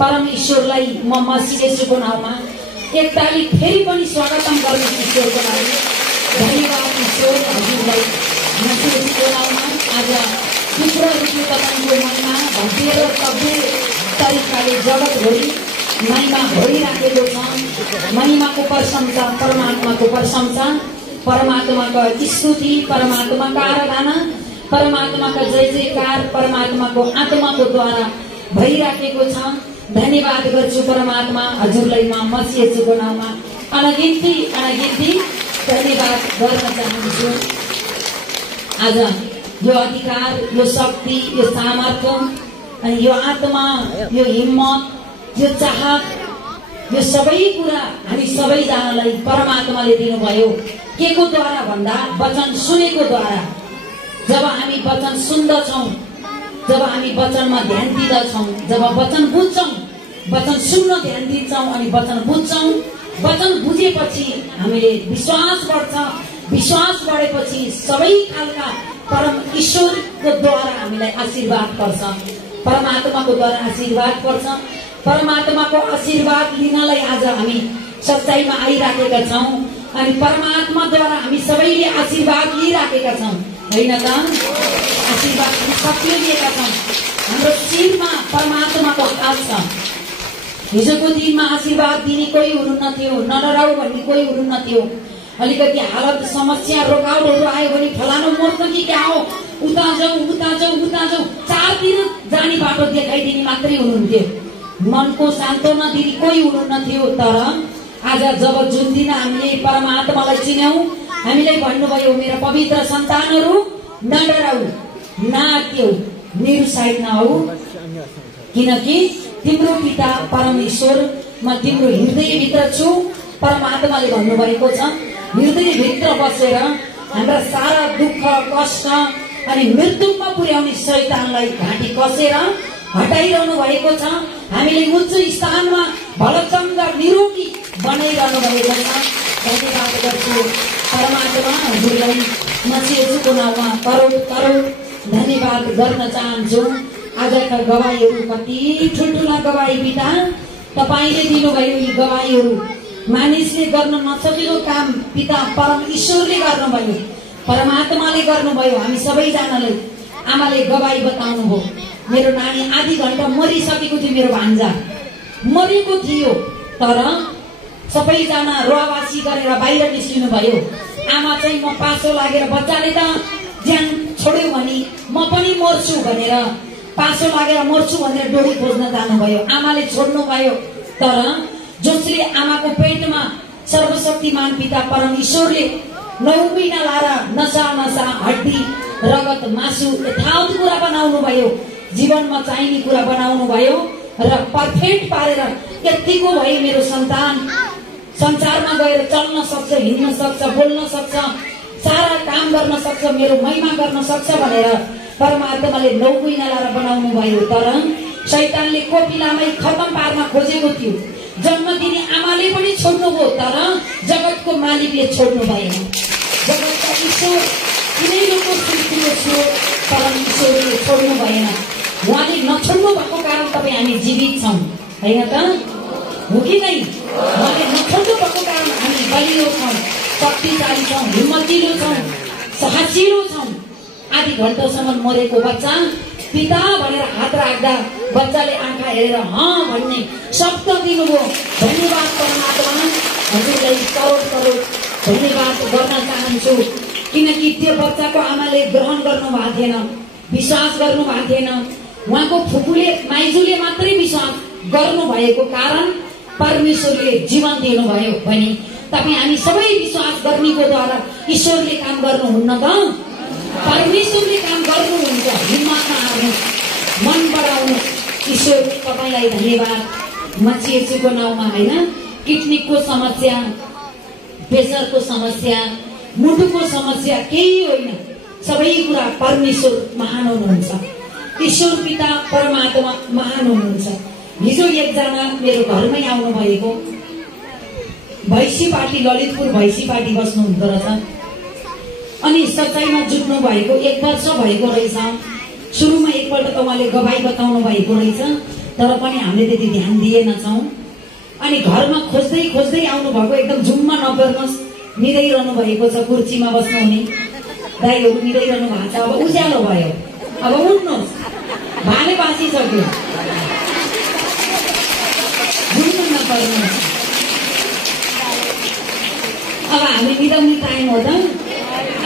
परमेश्वरलाई म मसीह येशूको नाउँमा एकताली फेरि पनि स्वागतम गर्छु ईश्वरको नाउँमा। धन्यवाद ईश्वर हजुरलाई मसीह येशूको नाउँमा आज दूसरा रूपले तपाईको मनमा भव्य र सभ्य तरिकाले जगतभरि महिमा भइराखेको छ। महिमाको प्रशंसा, परमात्माको प्रशंसा, परमात्माको स्तुति, परमात्माको आराधना, परमात्माको जय जयकार परमात्माको आत्माको द्वारा भइराखेको छ। धन्यवाद गर्छु परमात्मा हजुरलाई म मसीह येशूको नाउँमा अनगिन्ती धन्यवाद गर्न चाहन्छु। आज यो अधिकार, यो शक्ति, यो सामर्थ्य अनि यो आत्मा, यो हिम्मत, यो चाहत, यो सबै कुरा हामी सबैजनालाई परमात्माले दिनुभयो। के को द्वारा भन्दा वचन सुनेको द्वारा। जब हामी वचन सुन्दछौं, जब हामी वचनमा ध्यान दिँदछौं, जब वचन बुझ्छौं, वचन सुन्न ध्यान दिन्छौं अनि वचन बुझ्छौं, वचन बुझेपछि हामीले विश्वास बढ्छ। विश्वास बढेपछि सबै खालका परम ईश्वरको द्वारा हामीलाई आशीर्वाद पर्छ। परमात्माको द्वारा आशीर्वाद पर्छ। परमात्माको आशीर्वाद लिनलाई आज हामी सच्चाइमा आइराखेका छौं अनि परमात्माद्वारा हामी सबैले आशीर्वाद लिइराखेका छौं, हैन त? आशीर्वाद सबैले लिएका छौं। हाम्रो शिरमा परमात्माको हात छ। हिजोको दिनमा आशीर्वाद दिने कोही हुनुहुन्न थियो, नडराउ भन्ने कोही हुनुहुन्न थियो। अलिकति हालत समस्या रोकावटहरू आयो भने फलानु मोर्छ कि क्या हो, उता जाऊ चारतिर जाने बाटो देखाइदिने मात्रै हुनुहुन्थ्यो। मनको सान्त्वना दिने कोही हुनुहुन्न थियो। तर आज जब जुन दिन हामीले परमात्मालाई चिन्यौं, हामीलाई भन्नुभयो मेरा पवित्र सन्तानहरू नडराउ, नआत्तियौ, निरुत्साहित नहौ, किनकि तिम्रो पिता परमेश्वर म तिम्रो हृदयभित्र छु। परमात्माले भन्नुभएको छ हृदयभित्र बसेर हाम्रा सारा दुःख कष्ट अनि मृत्युमा पुर्याउने शैतानलाई घाँटी कसेर हटाइरहनु भएको छ। हामीले उच्च स्थानमा भलचङ्ग निरोगी बनाइरहनु भएको छ। धन्यवाद गर्छु परमात्मा हजुरलाई मसीह येशूको नाउँमा करोड धन्यवाद गर्न चाहन्छु। आजका गवाईहरू कति ठुल्ठुला गवाई पिता तपाईले दिनुभयो। यी गवाईहरू मानिसले गर्न नसकेको काम पिता परम ईश्वरले गर्नुभयो, परमात्माले गर्नुभयो। हामी सबैजनालाई आमाले गवाई बताउनु हो। मेरो नानी आधी घण्टा मरिसकेको थियो, मेरो भान्जा मरेको थियो, तर सबैजना रुवावासी गरेर बाहिर निस्किनु भयो। आमा चाहिँ म पासो लागेर बच्चाले त ज्यान छोड्यो भने म पनि मर्छु भनेर, पासो लागेर मर्छु भनेर डोरी खोज्न जानुभयो। आमाले छोड्नु भयो। तर जसले आमाको पेटमा सर्वशक्तिमान पिता परमेश्वरले 9 महिना लाएर नसा हड्डी रगत मासु यथावत कुरा बनाउनु भयो, जीवनमा चाहिने कुरा बनाउनु भयो र पर्फेक्ट पारेर यतिको भयो मेरो सन्तान संसारमा गएर चल्न सक्छ, हिँड्न सक्छ, बोल्न सक्छ, सारा काम गर्न सक्छ, मेरो महिमा गर्न सक्छ भनेर परमात्माले 9 महिना लाएर बनाउनु भयो। तर शैतानले कोपिलामै खतम पार्न खोजेको थियो। जन्म दिने आमाले पनि छोड्नु भयो, तर जगतको मालिकले छोड्नु भएन। जगतका ईश्वर तिनैको सृष्टिको ईश्वर परमेश्वरले छोड्नु भएन। उहाँले नछोड्नु भएको कारण तपाईँ हामी जीवित छौँ, हैन त? हो कि नै? उहाँले नछोड्नु भएको कारण हामी बलियो छौँ, शक्तिशाली छौँ, हिम्मतिलो छौँ, साहसिलो छौँ। आधी घण्टासम्म मरेको बच्चा पिता भनेर हात राख्दा बच्चाले आँखा हेरेर भन्ने शब्द दिनुभयो। धन्यवाद परमात्मा हजुरलाई करोड धन्यवाद गर्न चाहन्छु। किनकि त्यो बच्चाको आमाले ग्रहण गर्नु भएको थिएन, विश्वास गर्नु भएको थिएन। उहाँको फुपूले माइजूले मात्रै विश्वास गर्नु भएको कारण परमेश्वरले जीवन दिनुभयो भने तपाईँ हामी सबै विश्वास गर्नेको द्वारा ईश्वरले काम गर्नुहुन्न त? परमेश्वरले काम गर्नुहुन्छ। हिम्मत नहार्नु, मन बढाउनु। ईश्वर तपाईलाई धन्यवाद मसीह येशूको नाउँमा, हैन? किडनीको समस्या, प्रेसरको समस्या, मुटुको समस्या केही होइन। सबै कुरा परमेश्वर महान हुनुहुन्छ। ईश्वर पिता परमात्मा महान हुनुहुन्छ। हिजो एकजना मेरो घरमै आउनु भएको, भैँसीपाटी ललितपुर भैँसीपाटी बस्नु हुँदो रहेछ अनि सच्चाइमा जुट्नु भएको 1 वर्ष भएको रहेछ। सुरुमा एकपल्ट त उहाँले गवाई बताउनु भएको रहेछ। तर पनि हामीले त्यति ध्यान दिएनछौँ। अनि घरमा खोज्दै खोज्दै आउनु भएको, एकदम झुममा नपर्नुहोस्, मिलाइरहनु भएको छ, कुर्सीमा बस्नुहुने दाइहरू मिलाइरहनु भएको छ। अब उज्यालो भयो, अब उठ्नुहोस्, भाले बाँचिसक्यो, झुम्नु नपर्नुहोस्। अब हामी मिलाउने टाइम हो त।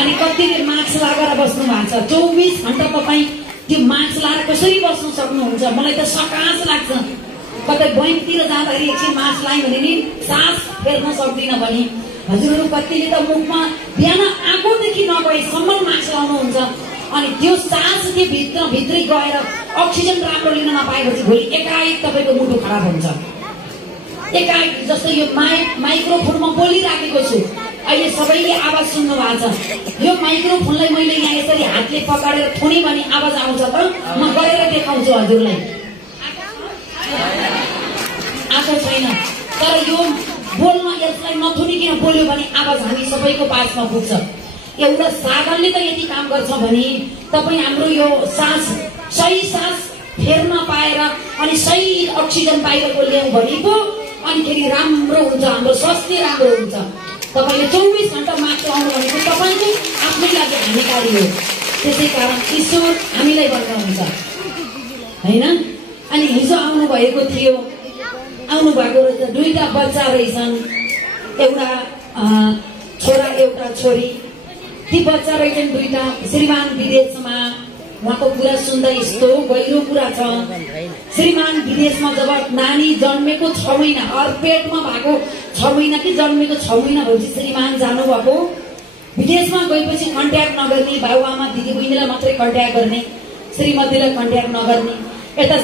अनि कतिले मास्क लगाएर बस्नु भएको छ, 24 घण्टा तपाईँ त्यो मास्क लगाएर कसरी बस्नु सक्नुहुन्छ? मलाई त सकास लाग्छ। कतै बैंकतिर जाँदाखेरि एकछिन मास्क लगायो भने नि सास फेर्न सक्दिनँ भने हजुरहरू कतिले त मुखमा बिहान आगोदेखि नगएसम्म मास्क लाउनुहुन्छ। अनि त्यो सास त्यो भित्रै गएर अक्सिजन राम्रो लिन नपाएपछि भोलि एकाएक तपाईँको मुटु खराब हुन्छ। एकाएक जस्तो यो माइक्रोफोनमा बोलिराखेको छु, अहिले सबैले आवाज सुन्नु भएको छ। यो माइक्रोफोनलाई मैले यहाँ यसरी हातले पकडेर थुने भने आवाज आउँछ त? म गरेर देखाउँछु हजुरलाई। आएको छैन, तर यो बोल्न यसलाई नथुनिकन बोल्यो भने आवाज हामी सबैको पासमा पुग्छ। एउटा साधनले त यति काम गर्छ भने तपाईँ हाम्रो यो सास, सही सास फेर्न पाएर अनि सही अक्सिजन बाहिरको ल्याउँ भने पो अनिखेरि राम्रो हुन्छ, हाम्रो स्वास्थ्य राम्रो हुन्छ। तपाईँले 24 घण्टा मास्क लाउनु भनेको तपाईँको आफ्नै लागि हानिकारी हो। त्यसै कारण ईश्वर हामीलाई भन्नुहुन्छ होइन। अनि हिजो आउनु भएको थियो, आउनु भएको रहेछ, 2टा बच्चा रहेछन्, एउटा छोरा एउटा छोरी। ती बच्चा रहेछन् 2टा। श्रीमान विदेशमा, उहाँको कुरा सुन्दा यस्तो गहिरो कुरा छ। श्रीमान विदेशमा जब नानी जन्मेको 6 महिना, अरू पेटमा भएको 6 महिना कि जन्मेको 6 महिना भएपछि श्रीमान जानुभएको। विदेशमा गएपछि कन्ट्याक्ट नगर्ने, बाबुआमा दिदीबहिनीलाई मात्रै कन्ट्याक्ट गर्ने, श्रीमतीलाई कन्ट्याक्ट नगर्ने। यता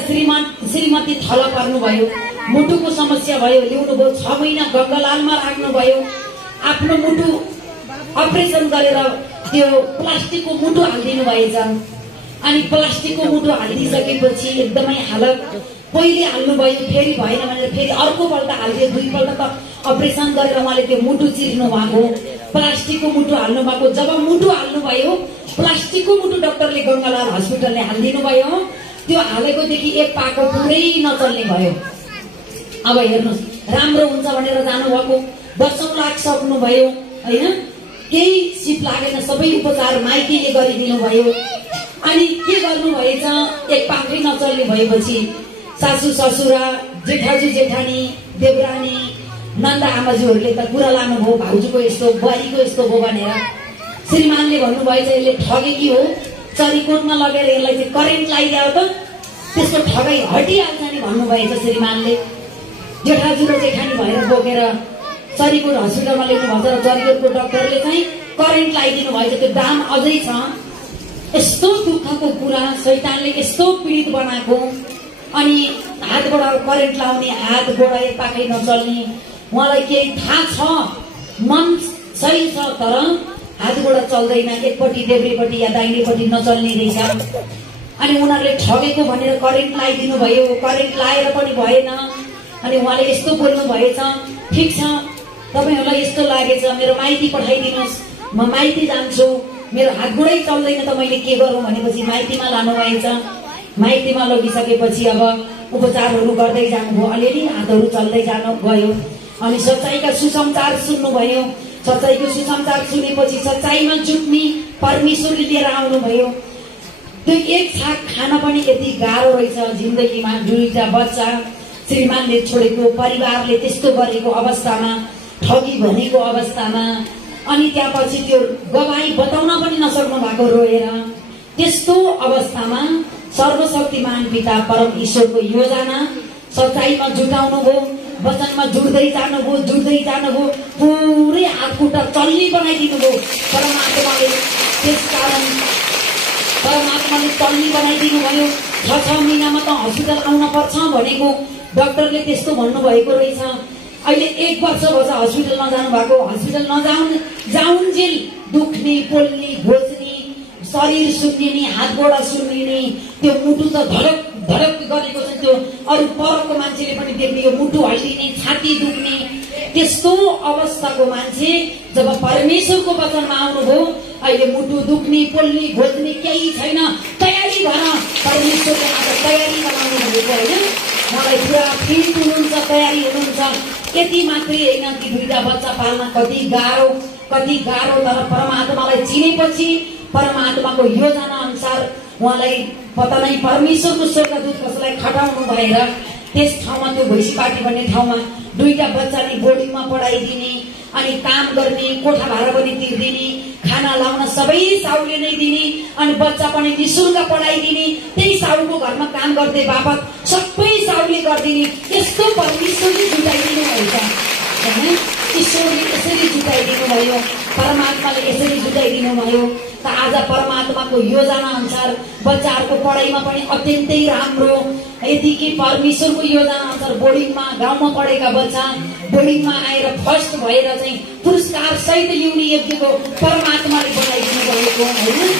श्रीमती थला पर्नुभयो, मुटुको समस्या भयो, ल्याउनु भयो, 6 महिना गङ्गालालमा राख्नुभयो। आफ्नो मुटु अपरेसन गरेर त्यो प्लास्टिकको मुटु हालिदिनु भएछ। अनि प्लास्टिकको मुटु हालिदिइसकेपछि एकदमै हालत, पहिले हाल्नुभयो, फेरि भएन भनेर फेरि अर्कोपल्ट हालिदियो। 2 पल्ट त अपरेसन गरेर उहाँले त्यो मुटु चिर्नु भएको, प्लास्टिकको मुटु हाल्नु भएको। जब मुटु हाल्नुभयो, प्लास्टिकको मुटु डक्टरले गङ्गालाल हस्पिटलले हालिदिनु भयो। त्यो हालेकोदेखि एक पाको पुरै नचल्ने भयो। अब हेर्नुहोस्, राम्रो हुन्छ भनेर जानुभएको, 10 लाख सक्नुभयो होइन, केही सिप लागेन, सबै उपचार माइतीले गरिदिनु भयो। अनि के गर्नुभएछ, एक पाखै नचल्ने भएपछि सासू ससुरा, जेठाजु जेठानी, देवरानी, नन्दा आमाजुहरूले त कुरा लानुभयो, भाउजूको यस्तो, बुहारीको यस्तो भयो भनेर। श्रीमानले भन्नुभएछ यसले ठगेकी हो, चरीकोटमा लगेर यसलाई चाहिँ करेन्ट लगाइदियो त त्यसको ठगाइ हटिहाल्छ नि भन्नुभएछ श्रीमानले। जेठाजु र जेठानी भएर बोकेर चरीकोट हस्पिटलमा ल्याउनु भन्छ र चरीकोटको डक्टरले चाहिँ करेन्ट लगाइदिनु भएछ। त्यो दाम अझै छ। यस्तो दुःखको कुरा, शैतानले यस्तो पीडित बनाएको। अनि हातबाट करेन्ट लाउने, हात गोडा एक पाखै नचल्ने। उहाँलाई केही थाहा छ, मन सही छ, तर हात गोडा चल्दैन, एकपट्टि देब्रेपट्टि या दाहिनेपट्टि नचल्ने रहेछ। अनि उनीहरूले ठगेको भनेर करेन्ट लगाइदिनु भयो, करेन्ट लगाएर पनि भएन। अनि उहाँले यस्तो बोल्नु भएछ, ठिक छ तपाईँहरूलाई यस्तो लागेछ, मेरो माइती पठाइदिनुहोस्, म माइती जान्छु, मेरो हात गोडै चल्दैन त मैले के गरौँ भनेपछि माइतीमा लानुभएछ। माइतीमा लगिसकेपछि अब उपचारहरू गर्दै जानुभयो, अलिअलि हातहरू चल्दै जानु गयो। अनि सच्चाइका सुसमाचार सुन्नुभयो। सच्चाइको सुसमाचार सुनेपछि सच्चाइमा जुट्ने परमेश्वरले लिएर आउनुभयो। त्यो एक छाक खान पनि यति गाह्रो रहेछ जिन्दगीमा। 2टा बच्चा श्रीमानले छोडेको, परिवारले त्यस्तो गरेको अवस्थामा, ठगी भनेको अवस्थामा, अनि त्यसपछि त्यो गवाई बताउन पनि नसक्नु भएको रोएर। त्यस्तो अवस्थामा सर्वशक्तिमान पिता परम ईश्वरको योजना सच्चाइमा जुटाउनु भयो, वचनमा जुट्दै जानुभयो, पुरै हात खुट्टा चल्ली बनाइदिनु भयो परमात्माले। त्यसकारण परमात्माले चल्ली बनाइदिनु भयो। 6 महिनामा त हस्पिटल आउन पर्छ भनेको डक्टरले त्यस्तो भन्नुभएको रहेछ। अहिले 1 वर्ष भएछ हस्पिटल नजानु भएको। हस्पिटल जाउन्जेल दुख्ने, पोल्ने, घोच्ने, शरीर सुन्निने, हात गोडा सुन्निने, त्यो मुटु त धडक धडक गरेको छ। त्यो अरू परको मान्छेले पनि देख्ने, यो मुटु हल्लिने, छाती दुख्ने, त्यस्तो अवस्थाको मान्छे जब परमेश्वरको वचनमा आउनुभयो, अहिले मुटु दुख्ने, पोल्ने, घोच्ने केही छैन। तयारी भएर परमेश्वरले आज तयारी बनाउनु भएको होइन। मलाई पुरा फिट हुनुहुन्छ, तयारी हुनुहुन्छ। यति मात्रै होइन कि दुईटा बच्चा पाल्न कति गाह्रो तर परमात्मालाई चिनेपछि परमात्माको योजना अनुसार उहाँलाई पता नै परमेश्वरको स्वर्गदूत कसैलाई खटाउनु भएर त्यस ठाउँमा त्यो भैँसीपाटी भन्ने ठाउँमा दुईटा बच्चाले बोर्डिङमा पढाइदिने अनि काम गर्ने, कोठा भाडा पनि तिर्दिने, खाना लाउन सबै साउले नै दिने अनि बच्चा पनि निशुल्क पढाइदिने, त्यही साउको घरमा काम गर्दै बापत सबै साउले गरिदिने। यस्तो परमेश्वरले जुटाइदिनु भएको छ, ईश्वरले यसरी जुटाइदिनु भयो, परमात्माले यसरी जुटाइदिनु भयो। त आज परमात्माको योजना अनुसार बच्चाहरूको पढाइमा पनि अत्यन्तै राम्रो, यदि कि परमेश्वरको योजना अनुसार बोर्डिङमा गाउँमा पढेका बच्चा बोर्डिङमा आएर फर्स्ट भएर चाहिँ पुरस्कार सहित ल्याउने योग्यको परमात्माले बनाइदिनु भएको होइन।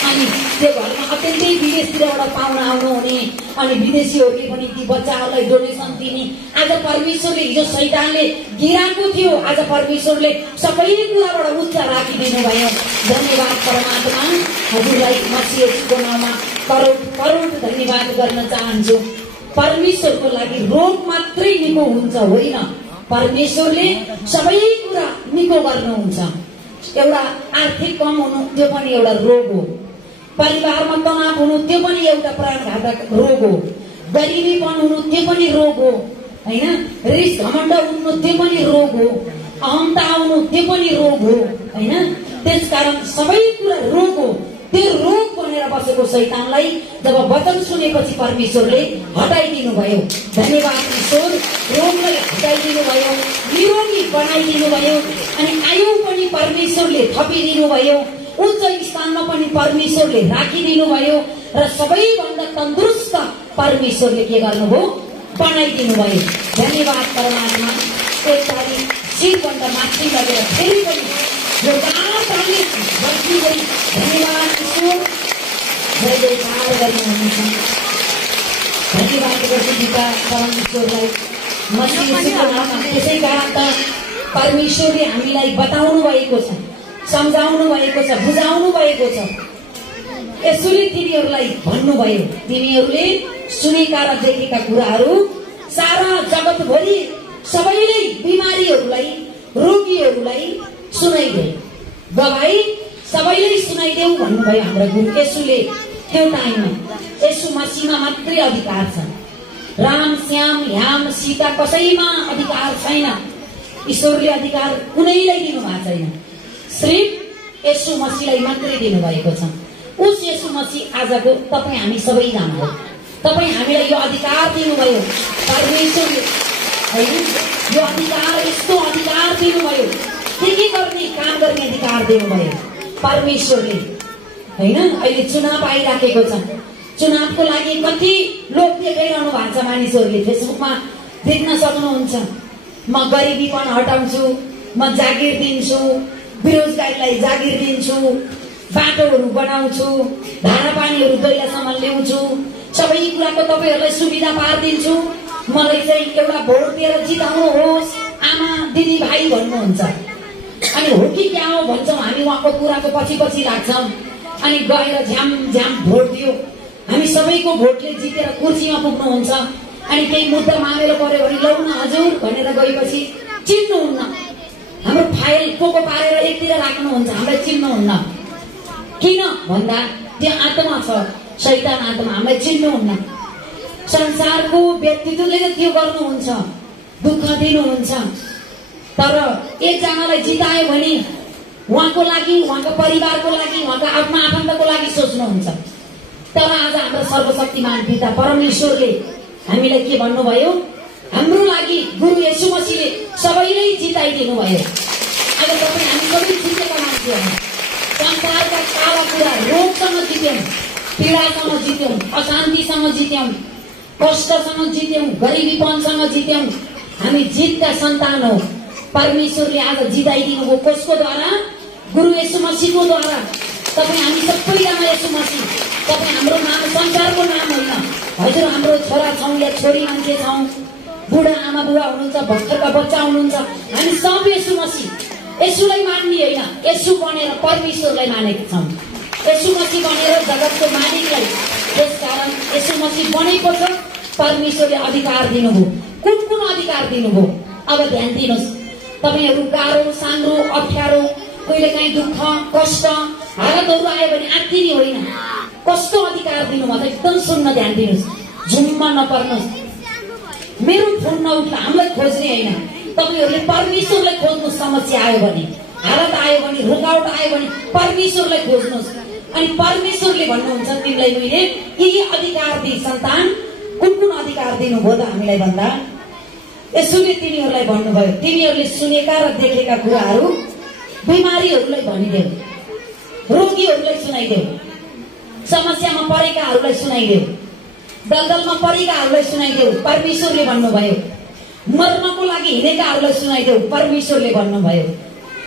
अनि त्यो घरमा अत्यन्तै विदेशतिरबाट पाहुना आउनुहुने अनि विदेशीहरूले पनि ती बच्चाहरूलाई डोनेसन दिने। आज परमेश्वरले हिजो शैतानले गिराएको थियो, आज परमेश्वरले सबै कुराबाट उच्च राखिदिनु भयो। धन्यवाद परमात्मा, हजुरलाई मसीहको नाममा करोड करोड धन्यवाद गर्न चाहन्छु। परमेश्वरको लागि रोग मात्रै निको हुन्छ होइन, परमेश्वरले सबै कुरा निको गर्नुहुन्छ। एउटा आर्थिक कम हुनु त्यो पनि एउटा रोग हो, परिवारमा तनाव हुनु त्यो पनि एउटा प्राणघातक रोग हो, गरिबीपन हुनु त्यो पनि रोग हो होइन, रिस घमण्ड हुनु त्यो पनि रोग हो, अहमता आउनु त्यो पनि रोग हो होइन। त्यसकारण सबै कुरा रोग हो। त्यो रोग बनेर बसेको शैतानलाई जब वचन सुनेपछि परमेश्वरले हटाइदिनु भयो। धन्यवाद ईश्वर, रोगलाई हटाइदिनु भयो, निरोगी बनाइदिनु भयो अनि आयु पनि परमेश्वरले थपिदिनु भयो, उच्च स्थानमा पनि परमेश्वरले राखिदिनु भयो र सबैभन्दा तन्दुरुस्त परमेश्वरले के गर्नुभयो, बनाइदिनु भयो। धन्यवाद परमात्मा। एकताली शिरभन्दा माथि लगेर फेरि पनि धन्यवाद ईश्वर, जय जयकार गर्नुहुन्छ। धन्यवाद गर्छु पिता परमेश्वरलाई मसीहको नाममा। त्यसै कारण त परमेश्वरले हामीलाई बताउनु भएको छ, सम्झाउनु भएको छ, बुझाउनु भएको छ। यसोले तिमीहरूलाई भन्नुभयो, तिमीहरूले सुनेका र देखेका कुराहरू सारा जगतभरि सबैले बिमारीहरूलाई, रोगीहरूलाई सुनाइदेऊ, गवाई सबैले सुनाइदेऊ भन्नुभयो हाम्रो गुरु यसुले। त्यो टाइममा यसु मसीहमा मात्रै अधिकार छ, राम श्याम ह्याम सीता कसैमा अधिकार छैन। ईश्वरले अधिकार कुनैलाई दिनु भएको छैन, सिर्फ यसु मसीहलाई मात्रै दिनुभएको छ। उस यसु मसीह आजको तपाईँ हामी सबैजना हो, तपाईँ हामीलाई यो अधिकार दिनुभयो परमेश्वरले होइन, यो अधिकार यस्तो अधिकार दिनुभयो, के गर्ने काम गर्ने अधिकार दिनुभयो परमेश्वरले होइन। अहिले चुनाव आइराखेको छ, चुनावको लागि कति लोक देखाइरहनु भएको छ मानिसहरूले, फेसबुकमा देख्न सक्नुहुन्छ। म गरिबीपन हटाउँछु, म जागिर दिन्छु, बेरोजगारीलाई जागिर दिन्छु, बाटोहरू बनाउँछु, धारा पानीहरू दैलासम्म ल्याउँछु, सबै कुराको तपाईँहरूलाई सुविधा पारिदिन्छु, मलाई चाहिँ एउटा भोट दिएर जिताउनुहोस् आमा दिदी भाइ भन्नुहुन्छ। अनि हो कि क्या हो भन्छौँ हामी, उहाँको कुराको पछि पछि लाग्छौँ अनि गएर झ्याम झ्याम भोट दियो। हामी सबैको भोटले जितेर कुर्सीमा पुग्नुहुन्छ अनि केही मुद्दा मागेर पर्यो भने लौ न हजुर भनेर गएपछि चिन्नुहुन्न, हाम्रो फाइल को पारेर एकतिर राख्नुहुन्छ, हामीलाई चिन्नुहुन्न। किन भन्दा त्यो आत्मा छ, शैतान आत्मा, हामीलाई चिन्नुहुन्न। संसारको व्यक्तित्वले त्यो गर्नुहुन्छ, दुःख दिनुहुन्छ। तर एकजनालाई जितायो भने उहाँको लागि, उहाँको परिवारको लागि, उहाँको आफ्ना आफन्तको लागि सोच्नुहुन्छ। तर आज हाम्रो सर्वशक्तिमान पिता परमेश्वरले हामीलाई के भन्नुभयो, हाम्रो लागि गुरु येशू मसीहले सबैलाई जिताइदिनु भयो। आज तपाईँ हामी सबै जितेका मान्छेहरू, संसारका काला कुरा रोगसँग जित्यौँ, पीडासँग जित्यौँ, अशान्तिसँग जित्यौँ, कष्टसँग जित्यौँ, गरिबीपनसँग जित्यौँ। हामी जितका सन्तान हो। परमेश्वरले आज जिताइदिनु भयो कसको द्वारा, गुरु येशू मसीहको द्वारा। तपाईँ हामी सबैजना येशू मसीह, तपाईँ हाम्रो नाम संसारको नाम होइन, हजुर हाम्रो छोरा छौँ या छोरी मान्छे छौँ, बुढा आमा बुढा हुनुहुन्छ, भर्खरका बच्चा हुनुहुन्छ, हामी सब येशू मसीह, येशूलाई मान्ने होइन, येशू बनेर परमेश्वरलाई मानेका छौँ, येशू मसीह बनेर जगतको मालिकलाई। त्यसकारण येशू मसीह बनेको छ, परमेश्वरले अधिकार दिनुभयो। कुन कुन अधिकार दिनुभयो अब ध्यान दिनुहोस्। तपाईहरु गाह्रो साङ्ग्रो अप्ठ्यारो कहिलेकाहीँ दुःख कष्ट हालतहरु आयो भने आत्तिनी होइन, कस्तो अधिकार दिनुभयो एकदम सुन्न ध्यान दिनुहोस्। झुममा नपर्नुहोस्। मेरो फोन नउठ्ला हामीलाई खोज्ने होइन, तपाईहरुले परमेश्वरलाई खोज्नु। समस्या आयो भने, हालत आयो भने, रुकावट आयो भने परमेश्वरलाई खोज्नुहोस्। अनि परमेश्वरले भन्नुहुन्छ तिमीलाई मैले यही अधिकार दिए सन्तान। कुन कुन अधिकार दिनुभयो त हामीलाई भन्दा यसोले तिनीहरूलाई भन्नुभयो तिमीहरूले सुनेका र देखेका कुराहरू बिमारीहरूलाई भनिदेऊ, रोगीहरूलाई सुनाइदेऊ, समस्यामा परेकाहरूलाई सुनाइदेऊ, दलदलमा परेकाहरूलाई सुनाइदेऊ। परमेश्वरले भन्नुभयो मर्नको लागि हिँडेकाहरूलाई सुनाइदेऊ। परमेश्वरले भन्नुभयो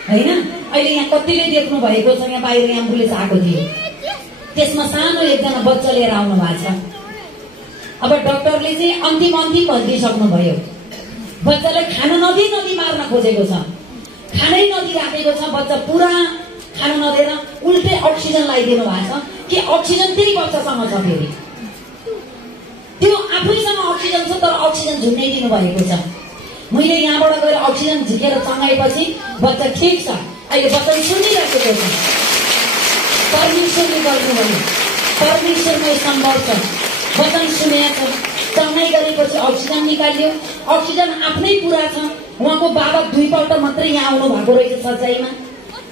हैन। अहिले यहाँ कतिले देख्नु भएको छ, यहाँ बाहिर एम्बुलेन्स आएको थियो, त्यसमा सानो एकजना बच्चा लिएर आउनु भएको छ। अब डाक्टरले चाहिँ अन्तिम भनिदिइसक्नु भयो। बच्चालाई खान नदिई मार्न खोजेको छ, खानै नदिराखेको छ। बच्चा पुरा खान नदिएर उल्टै अक्सिजन लगाइदिनु भएको छ कि अक्सिजन त्यही बच्चासँग छ। फेरि त्यो आफैसँग अक्सिजन छ तर अक्सिजन झुन्डाइदिनु भएको छ। मैले यहाँबाट गएर अक्सिजन झिकेर चङ्गाएपछि बच्चा ठिक छ। अहिले बच्चा सुनिरहेको छ। परमेश्वरले गर्नुभयो, परमेश्वरमै सम्भव छ। वचन सुनेको छ, चङ्गाइ गरेपछि अक्सिजन निकाल्यो, अक्सिजन आफ्नै पुरा छ। उहाँको बाबा 2 पल्ट मात्रै यहाँ आउनु भएको रहेछ सच्चाइमा।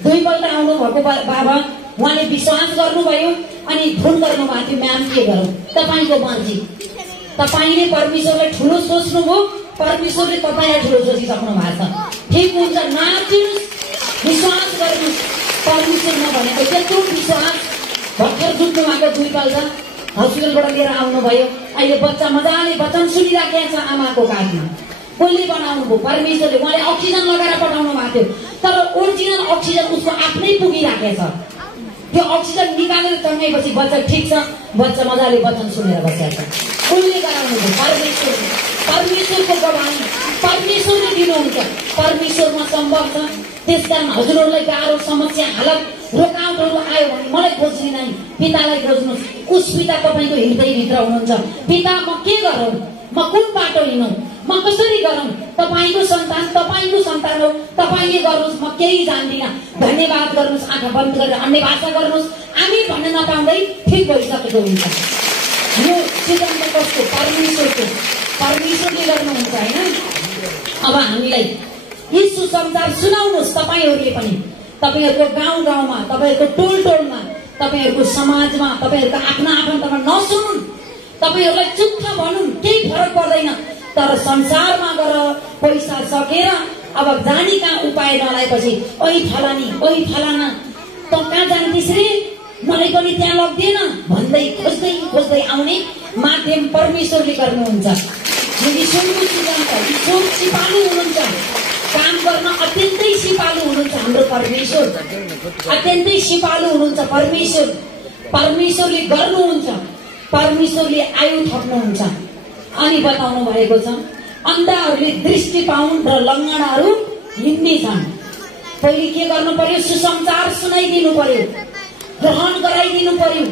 2 पल्ट आउनु भएको बाबा उहाँले विश्वास गर्नुभयो अनि फोन गर्नुभएको थियो म्याम के गरौँ, तपाईँको मर्जी। तपाईँले परमेश्वरलाई ठुलो सोच्नुभयो, परमेश्वरले तपाईँलाई ठुलो सोचिसक्नु भएको छ। ठिक हुन्छ, नाचिनुहोस्, विश्वास गर्नुहोस्। परमेश्वरमा भनेको त्यत्रो विश्वास। भर्खर जुट्नु भएको 2 पल्ट हस्पिटलबाट लिएर आउनुभयो। अहिले बच्चा मजाले वचन सुनिराखेको छ आमाको काखमा। कसले बनाउनु भयो? परमेश्वरले। उहाँले अक्सिजन लगाएर पठाउनु भएको थियो तर ओरिजिनल अक्सिजन उसको आफ्नै पुगिराखेको छ। त्यो अक्सिजन निकालेर चङ्गाएपछि बच्चा ठिक छ। बच्चा मजाले वचन सुनेर बसेको छ। कसले गराउनु भयो? परमेश्वरले। परमेश्वरको गवाही परमेश्वरले दिनुहुन्छ। परमेश्वरमा सम्भव छ। त्यसकारण हजुरहरूलाई गाह्रो समस्या हालत रोकावटहरू आयो भने मलाई खोज्ने नै, पितालाई खोज्नुहोस्। उस पिता तपाईँको हृदयभित्र हुनुहुन्छ। पिता म के गरौँ, म कुन बाटो हिँडौँ, म कसरी गरौँ? तपाईँको सन्तान हो, तपाईँले गर्नुहोस्, म केही जान्दिनँ। धन्यवाद गर्नुहोस्, आँखा बन्द गरेर अन्य भाषा गर्नुहोस्। हामी भन्न नपाउँदै ठिक भइसकेको हुन्छ। यो सिद्धान्त कस्तो? परमेश्वरको। परमेश्वरले गर्नुहुन्छ होइन। अब हामीलाई यी सुसमाचार सुनाउनुहोस् तपाईँहरूले पनि। तपाईहरूको गाउँमा, तपाईँहरूको टोलमा, तपाईँहरूको समाजमा, तपाईँहरूको आफ्ना आफन्तमा नसुनुन्। तपाईँहरूलाई चुप्प भनौँ, केही फरक पर्दैन। तर संसारमा गएर पैसा सकेर अब जानी कहाँ उपाय नलाएपछि ओइ फलाना त कहाँ जान्थिस् रे, मलाई पनि त्यहाँ लग्दैन भन्दै खोज्दै आउने माध्यम परमेश्वरले गर्नुहुन्छ। ईश्वरको सिद्धान्त, ईश्वर सिपालु हुनुहुन्छ। काम गर्न अत्यन्तै सिपालु हुनुहुन्छ हाम्रो परमेश्वर। अत्यन्तै सिपालु हुनुहुन्छ परमेश्वर। परमेश्वरले गर्नुहुन्छ। परमेश्वरले आयु थप्नुहुन्छ। अनि बताउनु भएको छ अन्धाहरूले दृष्टि पाउन् र लङ्गडाहरू हिँड्ने छन्। पहिले के गर्नु पर्यो? सुसमाचार सुनाइदिनु पर्यो, ग्रहण गराइदिनु पर्यो,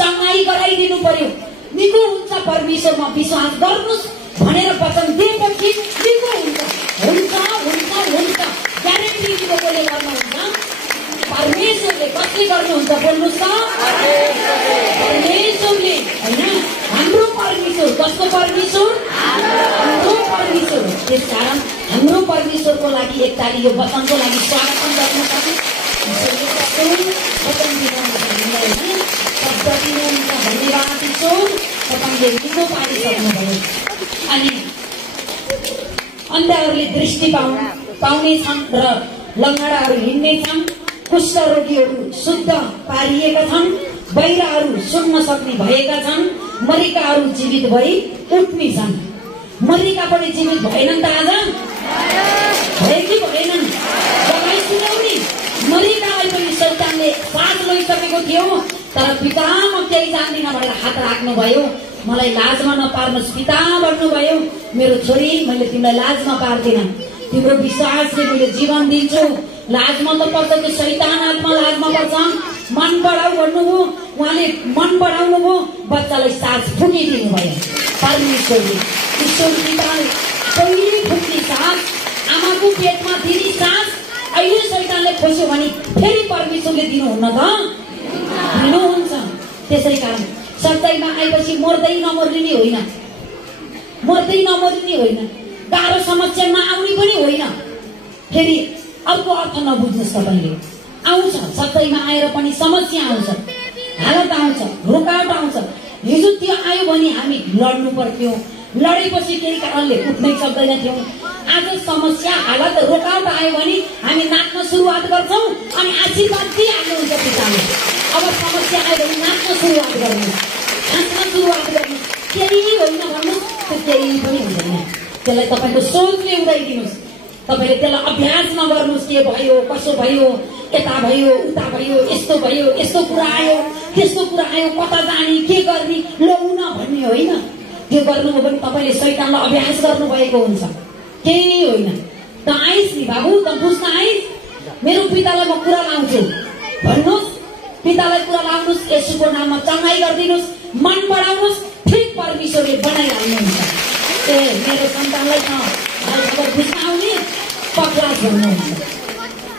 चङ्गाई गराइदिनु पर्यो। निको हुन्छ परमेश्वरमा विश्वास गर्नुहोस् भनेर वचन दिएपछि निको हुन्छ। ग्यारेन्टी दिएको कसले गर्नुहुन्छ? परमेश्वरले। कसले गर्नुहुन्छ बोल्नुहोस् त? परमेश्वरले होइन, हाम्रो परमेश्वर। कसको परमेश्वर? हाम्रो परमेश्वर। त्यसकारण हाम्रो परमेश्वरको लागि एकताली यो वचनको लागि स्वागत गर्नु पर्छ। वचन दिनुहुन्छ हामीलाई होइन, शब्द दिनुहुन्छ। धन्यवाद ईश्वर, तपाईँले निको पारिसक्नुभयो। अनि अन्धाहरूले दृष्टि पाउनेछन् र लङ्गडाहरू हिँड्नेछन्। कुष्ठरोगीहरू शुद्ध पारिएका छन्। बहिराहरू सुन्न सक्ने भएका छन्। मरेकाहरू जीवित भई उठ्नेछन्। मरेका पनि जीवित भएनन् त आज? भए कि भएनन्? दबाई सुनाउने मरेकालाई पनि शैतानले साथ लैसकेको थियो। तर पिता म केही जान्दिनँ भनेर हात राख्नुभयो। मलाई लाजमा नपार्नुहोस् पिता भन्नुभयो। मेरो छोरी, मैले तिमीलाई लाजमा पार्दिनँ। तिम्रो विश्वासले मैले जीवन दिन्छु। लाजमा त पर्छ कि शैतान आत्मा लाजमा पर्छ। मन बढाऊ भन्नुभयो। उहाँले मन बढाउनु भयो, बच्चालाई सास फुकिदिनु भयो। परमेश्वरले ईश्वर पिताले पहिले फुक्ने सास आमाको पेटमा दिने सास अहिले शैतानले खोज्यो भने फेरि परमेश्वरले दिनुहुन्न त दिनुहुन्छ। त्यसै कारण सच्चाइमा आएपछि मर्दै नमर्ने होइन, मर्दै नमर्ने होइन, गाह्रो समस्या नआउने पनि होइन। फेरि अर्को अर्थ नबुझ्नुहोस्, तपाईँले आउँछ सच्चाइमा आएर पनि समस्या आउँछ, हालत आउँछ, रोकावट आउँछ। हिजो त्यो आयो भने हामी लड्नु पर्थ्यो, लडेपछि केही कारणले उठ्नै सक्दैनथ्यौँ। आज समस्या हालत रोकावट आयो भने हामी नाच्न सुरुवात गर्छौँ अनि आशीर्वाद दिइहाल्नुहुन्छ पिताले। अब समस्या आयो भने नाच्न सुरुवात गर्नु, हाँस्न सुरुवात गर्नु, केही होइन भन्नुहोस्, त्यो केही पनि हुँदैन। त्यसलाई तपाईँको सोचले उडाइदिनुहोस्, तपाईँले त्यसलाई अभ्यास नगर्नुहोस्। के भयो, कसो भयो, यता भयो, उता भयो, यस्तो भयो, यस्तो कुरा आयो, त्यस्तो कुरा आयो, कता जाने, के गर्ने, लौन भन्ने होइन। त्यो गर्नुभयो भने तपाईँले शैतानलाई अभ्यास गर्नुभएको हुन्छ, केही होइन। त आइस नि बाबु, त बुझ्न आइस, मेरो पितालाई म कुरा लाउँछु भन्नुहोस्, पितालाई कुरा लाउनुहोस्, यसुको नाममा चङ्गाई गरिदिनुहोस्, मन बढाउनुहोस्, ठिक परमेश्वरले बनाइहाल्नुहुन्छ। ए मेरो सन्तानलाई त खबर बुझ्न आउने पक्रास भन्नुहुन्छ।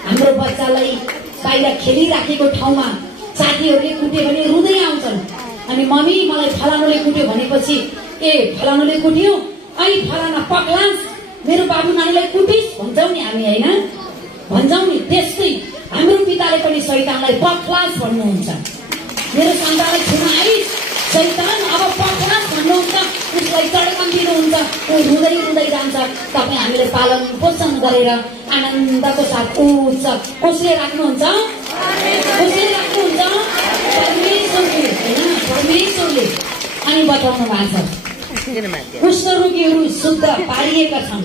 हाम्रो बच्चालाई बाहिर खेलिराखेको ठाउँमा साथीहरूले कुट्यो भने रुँदै आउँछन् अनि मम्मी मलाई फलानुले कुट्यो भनेपछि ए फलानुले कुट्यो अनि फलाना पक्लास मेरो बाबु नानीलाई कुटिस भन्छौँ नि हामी, होइन भन्छौँ नि। त्यस्तै हाम्रो पिताले पनि शैतानलाई पक्लास भन्नुहुन्छ। मेरो सन्तानलाई छुन आइस शैतान अब पक्लास भन्नुहुन्छ, उसलाई चड्कान दिनुहुन्छ, ऊ रुँदै रुँदै जान्छ। तपाईँ हामीले पालन पोषण गरेर आनन्दको साथ उच्च कसले राख्नुहुन्छ, कसले राख्नुहुन्छ, परमेश्वरले, होइन परमेश्वरले। अनि बताउनु भएको छ कुष्ठरोगीहरू शुद्ध पारिएका छन्,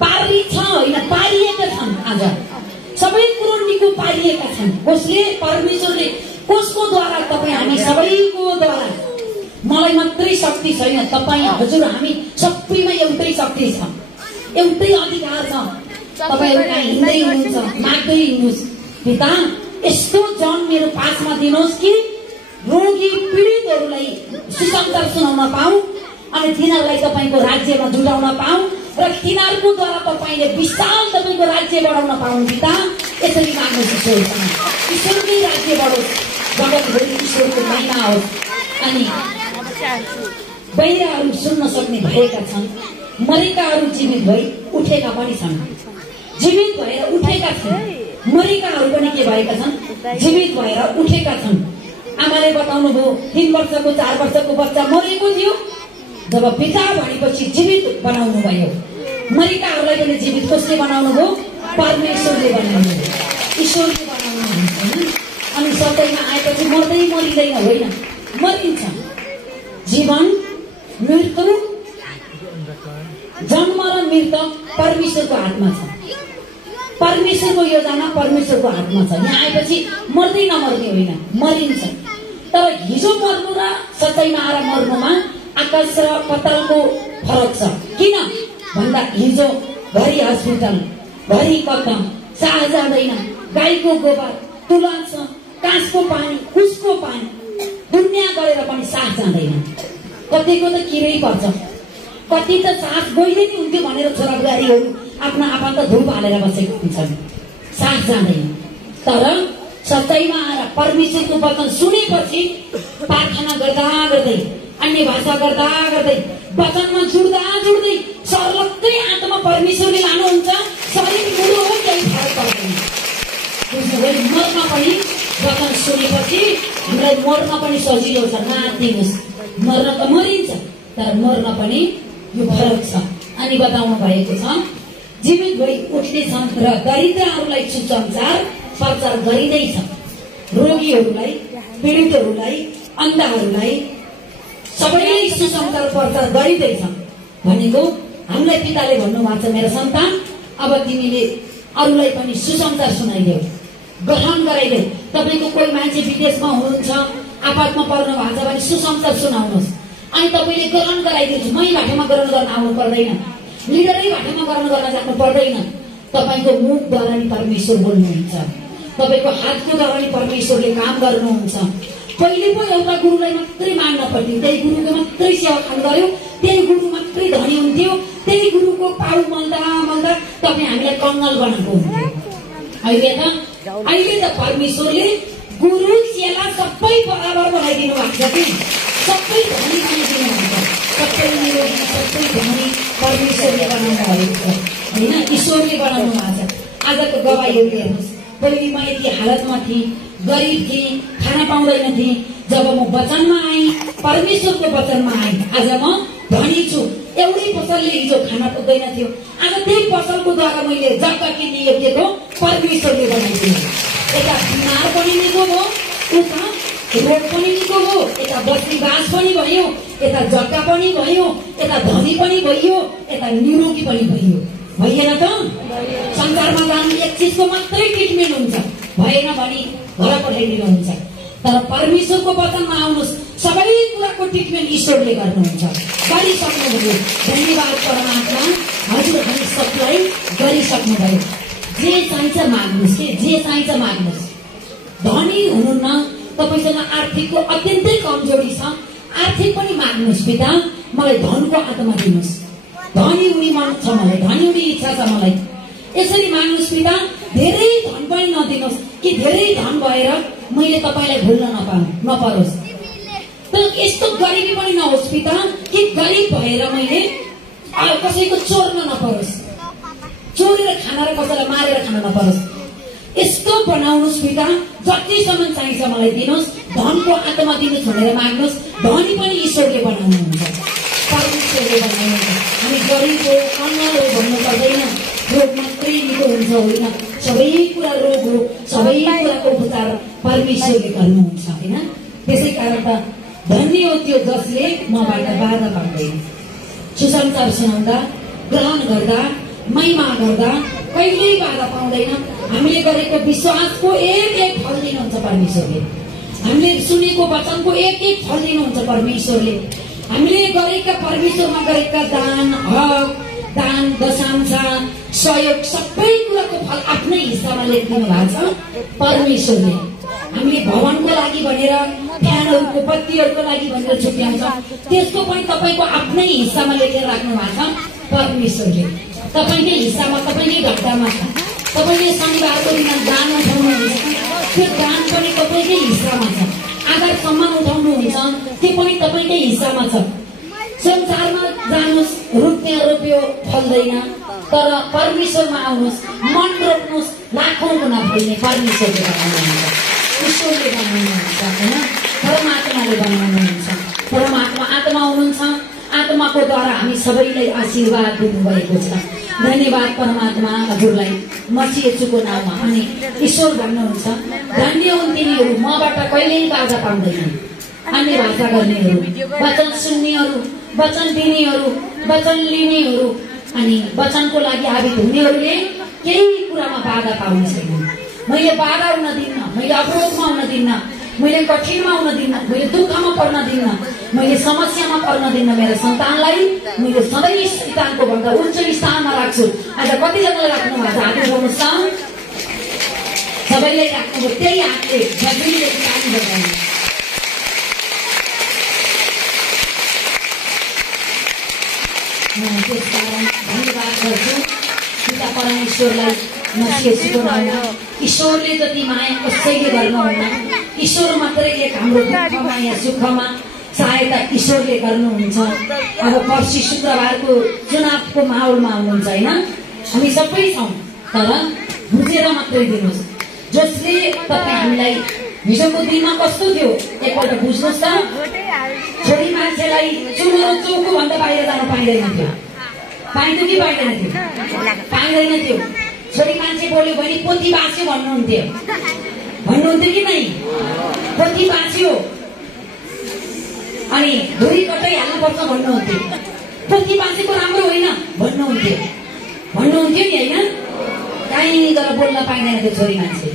पारी छ होइन पारिएका छन्। आज सबै कुरो निको पारिएका छन्। कसले, परमेश्वरले। कसको द्वारा, तपाईँ हामी सबैको द्वारा। मलाई मात्रै शक्ति छैन, तपाईँ हजुर हामी सबैमा एउटै शक्ति छ, एउटै अधिकार छ। तपाईँहरू कहाँ हिँड्दै हुनुहुन्छ, माग्दै हिँड्नुहोस्, पिता यस्तो जन मेरो पासमा दिनुहोस् कि रोगी पीडितहरूलाई सुसमाचार सुनाउन पाऊँ अनि तिनीहरूलाई तपाईँको राज्यमा जुटाउन पाऊँ र तिनीहरूको द्वारा तपाईँले विशाल तपाईँको राज्य बढाउन पाउनु। पिता यसरी माग्नुहोस् ईश्वरसँग, ईश्वरकै राज्य बढोस्, जगतभरि ईश्वरको महिमा होस्। अनि बहिराहरू सुन्न सक्ने भएका छन्, मरेकाहरू जीवित भई उठेका पनि छन्, जीवित भएर उठेका छन्, मरेकाहरू पनि के भएका छन्, जीवित भएर उठेका छन्। आमाले बताउनु भयो 3 वर्षको 4 वर्षको बच्चा मरेको थियो, जब पिता भनेपछि जीवित बनाउनु भयो। मरेकाहरूलाई पनि जीवित कसले बनाउनु भयो, परमेश्वरले बनाउनु भयो, ईश्वरले बनाउनु हुन्छ। अनि सत्यमा आएपछि मर्दै मरिँदैन, होइन मरिन्छ। जीवन मृत्यु, जन्म र मृत्यु परमेश्वरको हातमा छ, परमेश्वरको योजना परमेश्वरको हातमा छ। यहाँ आएपछि मर्दै नमर्ने होइन, मरिन्छ। तर हिजो मर्नु र सच्चाइमा आएर मर्नुमा आकाश र पातालको फरक छ। किन भन्दा हिजो घरि हस्पिटल, घरि कदम, साह जाँदैन, गाईको गोबर, तुलसी, काँसको पानी, कुसको पानी, दुनियाँ गरेर पनि सास जाँदैन। कतिको त किरै पर्छ, कति त सास गइदै नि हुन्थ्यो भनेर छोराबुहारीहरू आफ्ना आफन्त धुप हालेर बसेको हुन्छन्, सास जाँदैन। तर सच्चाइमा आएर परमेश्वरको वचन सुनेपछि प्रार्थना गर्दा गर्दै, अन्य भाषा गर्दा गर्दै, वचनमा जुड्दा जुड्दै सर्लक्कै आत्मा परमेश्वरले लानुहुन्छ। शरीर बुढो हो, केही फरक पर्दैन। मर्न पनि वचन सुनेपछि हामीलाई मर्न पनि सजिलो छ। नातिनुहोस्, मर्न त मरिन्छ तर मर्न पनि यो फरक छ। अनि बताउनु भएको छ जीवित भई उठ्नेछन् र दरिद्रहरूलाई सुसमाचार प्रचार गरिँदैछ, रोगीहरूलाई, पीडितहरूलाई, अन्धहरूलाई सबैलाई सुसमाचार प्रचार गरिँदैछ भनेको हामीलाई पिताले भन्नुभएको छ, मेरो सन्तान अब तिमीले अरूलाई पनि सुसमाचार सुनाइदेऊ, ग्रहण गराइदेऊ। तपाईँको कोही मान्छे विदेशमा हुनुहुन्छ, आपातमा पर्नु भएको छ भने सुसमाचार सुनाउनुहोस् अनि तपाईँले ग्रहण गराइदिनुहोस्। मै बाटोमा ग्रहण गर्न आउनु पर्दैन, लिडरै बाटोमा ग्रहण गर्न जानु पर्दैन। तपाईँको मुखद्वारा नि परमेश्वर बोल्नुहुन्छ, तपाईँको हातको द्वारा नि परमेश्वरले काम गर्नुहुन्छ। पहिले पो एउटा गुरुलाई मात्रै मान्न पर्थ्यो, त्यही गुरुको मात्रै सेवा गर्यो, त्यही गुरु मात्रै धनी हुन्थ्यो, त्यही गुरुको पाउ मल्दा मल्दा तपाईँ हामीलाई कङ्गाल बनाएको हुन्थ्यो। अहिले त परमेश्वरले गुरु चेला सबै बराबर बनाइदिनु भएको छ कि सबै धनी बनाइदिनु भएको छ, सबै निरोगी सबै धनी परमेश्वरले बनाउनु भएको छ होइन, ईश्वरले बनाउनु भएको छ। आजको गवाईहरू हेर्नुहोस्, पहिले म यति हालतमा थिएँ, गरिब थिएँ, खाना पाउँदैन थिएँ, जब म वचनमा आएँ, परमेश्वरको वचनमा आएँ, आज म धनी छु। एउटै पसलले हिजो खाना पुग्दैन थियो, आज त्यही पसलको द्वारा मैले जग्गा किन्ने योग्यको परमेश्वरले बनाइदिनु। यता बिमार पनि निको भयो, उता रोग पनि निको भयो, यता बस्तीवास पनि भयो, यता जग्गा पनि भयो, यता धनी पनि भइयो, यता निरोगी पनि भइयो। भइएन त? संसारमा जानु एक चिजको मात्रै ट्रिटमेन्ट हुन्छ, भएन भने घर पठाइदिनुहुन्छ। तर परमेश्वरको वचनमा आउनुहोस्, सबै कुराको ट्रिटमेन्ट ईश्वरले गर्नुहुन्छ। गरिसक्नुभयो, धन्यवाद परमात्मा, हजुर हामी सबलाई गरिसक्नुभयो। जे चाहिन्छ माग्नुहोस् के, जे चाहिन्छ माग्नुहोस्। धनी हुनुहुन्न, तपाईसँग आर्थिकको अत्यन्तै कमजोरी छ, आर्थिक पनि माग्नुहोस्। पिता मलाई धनको आत्मा दिनुहोस्, धनी हुने मन छ मलाई, धनी हुने इच्छा छ मलाई, यसरी माग्नुहोस्। पिता धेरै धन पनि नदिनुहोस् कि धेरै धन भएर मैले तपाईँलाई भुल्न नपरोस्, तर यस्तो गरिबी पनि नहोस् पिता कि गरिब भएर मैले कसैको चोर्न नपरोस्, चोरेर खान र कसैलाई मारेर खान नपरोस्। यस्तो बनाउनुहोस् पिता, जतिसम्म चाहिन्छ मलाई दिनुहोस्, धनको आत्मा दिनुहोस् भनेर माग्नुहोस्। धनी पनि ईश्वरले बनाउनुहुन्छ, परमेश्वरले बनाउनुहुन्छ। हामी गरिब हो, कङ्गाल हो भन्नु पर्दैन, रोग मात्रै निको हुन्छ होइन, सबै कुरा रोग हो, सबै कुराको उपचार परमेश्वरले गर्नुहुन्छ होइन। त्यसै कारण त धन्य हो त्यो जसले मबाट बाधा पाउँदैन। सुसमाचार सुनाउँदा, ग्रहण गर्दा, महिमा गर्दा कहिल्यै बाधा पाउँदैन। हामीले गरेको विश्वासको एक एक फल दिनुहुन्छ परमेश्वरले, हामीले सुनेको वचनको एक एक फल दिनुहुन्छ परमेश्वरले। हामीले गरेका परमेश्वरमा गरेका दान, हक, दान, दशांश, सहयोग सबै कुराको फल आफ्नै हिस्सामा लेखिदिनु भएको छ परमेश्वरले। हामीले भवनको लागि भनेर, फ्यानहरूको बत्तीहरूको लागि भनेर छुट्याउँछ, त्यसको पनि तपाईँको आफ्नै हिस्सामा लेखेर राख्नु भएको छ परमेश्वरले। तपाईँकै हिस्सामा, तपाईँकै घट्टामा छ। तपाईँले शनिबारको दिन दान उठाउनुहुन्छ, त्यो दान पनि तपाईँकै हिस्सामा छ। आधार सम्मान उठाउनुहुन्छ, त्यो पनि तपाईँकै हिस्सामा छ। संसारमा जानुहोस्, रोप्यो फल्दैन, तर परमेश्वरमा आउनुहोस्, मन रोप्नुहोस्, लाखौँ गुणा फल्ने परमेश्वरले बनाउनुहुन्छ, ईश्वरले बनाउनुहुन्छ होइन, परमात्माले बनाउनुहुन्छ। परमात्मा आत्मा हुनुहुन्छ, आत्माको द्वारा हामी सबैलाई आशीर्वाद दिनुभएको छ। धन्यवाद परमात्मा, हजुरलाई मसीह येशूको नाममा। अनि ईश्वर भन्नुहुन्छ, धन्य हुन् तिनीहरू मबाट कहिल्यै बाधा पाउँदैनन्। अन्य भाषा गर्नेहरू, वचन सुन्नेहरू, वचन दिनेहरू, वचन लिनेहरू अनि वचनको लागि आवित हुनेहरूले केही कुरामा बाधा पाउने छैनन्। मैले बाधा हुन दिन्न, मैले अवरोधमा हुन दिन्न, मैले कठिनमा हुन दिन्न, मैले दुःखमा पर्न दिन्न, मैले समस्यामा पर्न दिन्न। मेरो सन्तानलाई मैले सधैँ शैतानको भन्दा उच्च स्थानमा राख्छु। आज कतिजनाले राख्नु भएको छ, हात उठाउनुहोस् त, सबैले राख्नु, त्यही हातले झन्डीले काम गर्दैन। त्यसकारण धन्यवाद गर्छु पिता परमेश्वरलाई मसीह येशूको नाममा। ईश्वरले जति माया कसैले गर्नुहुन्न, ईश्वर मात्रै एक हाम्रो दुःखमा या सुखमा सहायता ईश्वरले गर्नुहुन्छ। अब पर्सि शुक्रबारको चुनावको माहौलमा हुनुहुन्छ होइन, हामी सबै छौँ, तर बुझेर मात्रै दिनुहोस्। जसले तपाईँ हामीलाई हिजोको दिनमा कस्तो थियो एकपल्ट बुझ्नुहोस् त। छोरी मान्छेलाई चुलो चौको भन्दा बाहिर जान पाइँदैन थियो, पाइन्थ्यो कि पाइँदैन थियो? पाइँदैन थियो। छोरी मान्छे बोल्यो भने पोथी बाँच्यो भन्नुहुन्थ्यो कि नै? पोथी बाँच्यो अनि धुरी कतै हाल्नुपर्छ भन्नुहुन्थ्यो। पोथी बाँचेको राम्रो होइन भन्नुहुन्थ्यो नि होइन? कहीँ गएर बोल्न पाइँदैन थियो छोरी मान्छे,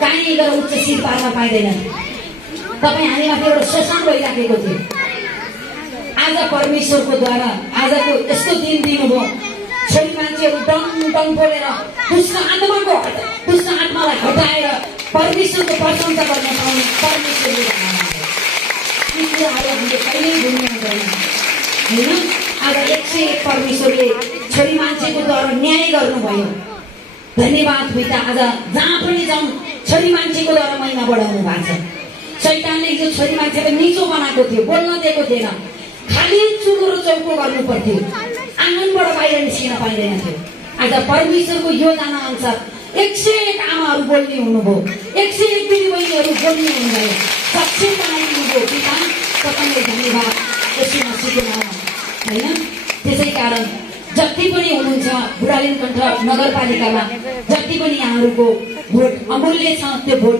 कहीँ गएर उच्च शिर पार्न पाइँदैन थियो। तपाईँ हामीमाथि एउटा शोषण भइराखेको थियो। आज परमेश्वरको द्वारा आजको यस्तो दिन दिनुभयो, छोरी मान्छेहरू डङ डङ बोलेर दुष्ट आत्मालाई हटाएर परमेश्वरको प्रशंसा गर्न पाउने परमेश्वरले यी कुराहरू हामीले कहिल्यै भुल्नु हुँदैन होइन। आज 101 परमेश्वरले छोरी मान्छेको द्वारा न्याय गर्नुभयो। धन्यवाद पिता। आज जहाँ पनि जाउँ छोरी मान्छेको द्वारा महिमा बढाउनु भएको छ। शैतानले यो छोरी मान्छेलाई निचो बनाएको थियो, बोल्न दिएको थिएन, खालि चुलो र चौको गर्नु पर्थ्यो, आँगनबाट बाहिर निस्किन पाइँदैन थियो। आज परमेश्वरको योजना अनुसार 101 आमाहरू बोल्ने हुनुभयो, 101 दिदीबहिनीहरू बोल्ने हुनुभयो, सक्षम बनाइदिनुभयो पिता। तपाईँलाई धन्यवाद यसो मसीहको नाममा होइन। त्यसै कारण जति पनि हुनुहुन्छ बुढालिङकण्ठ नगरपालिकामा, जति पनि यहाँहरूको भोट अमूल्य छ, त्यो भोट